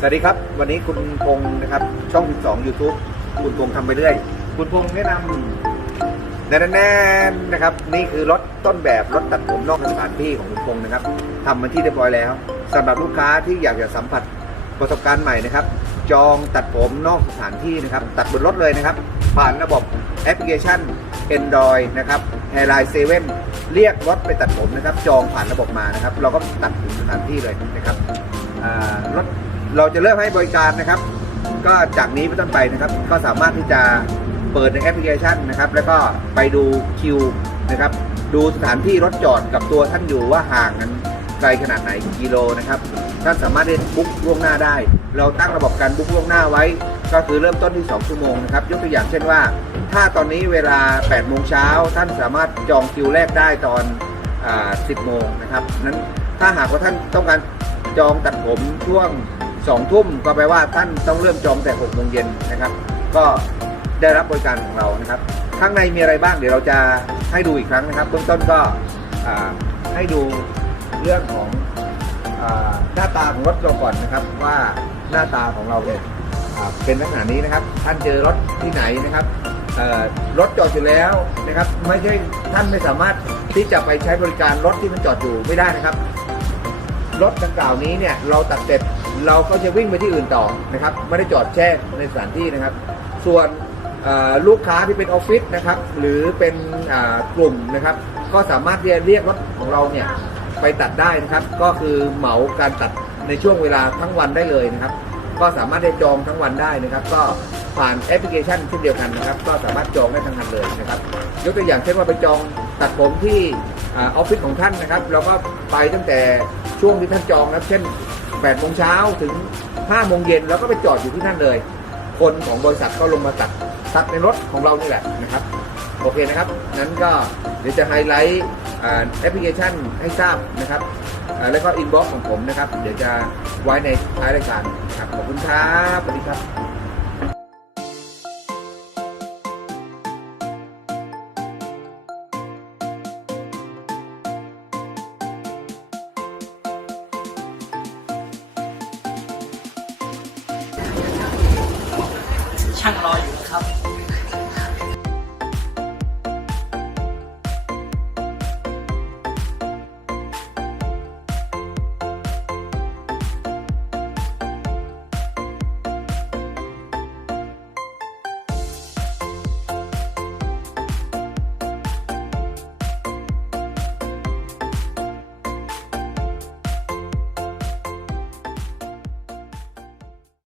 สวัสดีครับ วันนี้คุณพงศ์นะครับ ช่อง 12 YouTube คุณพงศ์ทำไปเรื่อย คุณพงศ์แนะนำแน่นๆนะครับ นี่คือรถต้นแบบรถตัดผมนอกสถานที่ของคุณพงศ์นะครับทำมาที่เรียบร้อยแล้วสำหรับลูกค้าที่อยากจะสัมผัสประสบการณ์ใหม่นะครับ จองตัดผมนอกสถานที่นะครับ ตัดบนรถเลยนะครับ ผ่านระบบแอปพลิเคชัน Android นะครับ Airline 7เรียกรถไปตัดผมนะครับ จองผ่านระบบมานะครับ เราก็ตัดถึงสถานที่เลยนะครับรถ เราจะเริ่มให้บริการนะครับ ก็จากนี้เป็นต้นไปนะครับ ก็สามารถที่จะเปิดในแอปพลิเคชันนะครับ แล้วก็ไปดูคิวนะครับ ดูสถานที่รถจอดกับตัวท่านอยู่ว่าห่างกันไกลขนาดไหนกิโลนะครับท่านสามารถได้บุ๊กล่วงหน้าได้ เราตั้งระบบการบุ๊กล่วงหน้าไว้ ก็คือเริ่มต้นที่ 2 ชั่วโมงนะครับ ยกตัวอย่างเช่นว่า ถ้าตอนนี้เวลา 8 โมงเช้าท่านสามารถจองคิวแรกได้ตอนอ10 โมงนะครับนั้นถ้าหากว่าท่านต้องการจองตัดผมช่วง 2ทุ่มก็แปลว่าท่านต้องเริ่มจองแต่6โมงเย็นนะครับ ก็ได้รับบริการของเรานะครับ ข้างในมีอะไรบ้างเดี๋ยวเราจะให้ดูอีกครั้งนะครับเบื้องต้นก็ให้ดูเรื่องของอหน้าตาของรถเราก่อนนะครับ ว่าหน้าตาของเราเนี่ยเป็นลักษณะนี้นะครับ ท่านเจอรถที่ไหนนะครับรถจอดอยู่แล้วนะครับ ไม่ใช่ท่านไม่สามารถที่จะไปใช้บริการรถที่มันจอดอยู่ไม่ได้นะครับ รถดังกล่าวนี้เนี่ยเราตัดเสร็จเราก็จะวิ่งไปที่อื่นต่อนะครับไม่ได้จอดแช่ในสถานที่นะครับ ส่วนลูกค้าที่เป็นออฟฟิศนะครับหรือเป็นกลุ่มนะครับ ก็สามารถที่จะเรียกรถของเราเนี่ยไปตัดได้นะครับ ก็คือเหมาการตัดในช่วงเวลาทั้งวันได้เลยนะครับ ก็สามารถได้จองทั้งวันได้นะครับ ก็ผ่านแอปพลิเคชันเช่นเดียวกันนะครับ ก็สามารถจองได้ทั้งวันเลยนะครับยกตัวอย่างเช่นว่าไปจองตัดผมที่ออฟฟิศของท่านนะครับ เราก็ไปตั้งแต่ ช่วงที่ท่านจองนะครับเช่น8โมงเช้าถึง5โมงเย็นแล้วก็ไปจอดอยู่ที่นั่นเลย คนของบริษัทก็ลงมาตัดตัดในรถของเรานี่แหละนะครับ โอเคนะครับ นั้นก็เดี๋ยวจะไฮไลท์แอปพลิเคชันให้ทราบนะครับ แล้วก็อินบ็อกซ์ของผมนะครับ เดี๋ยวจะไว้ในท้ายรายการครับขอบคุณครับสวัสดีครับั่งรออยู่นะครับ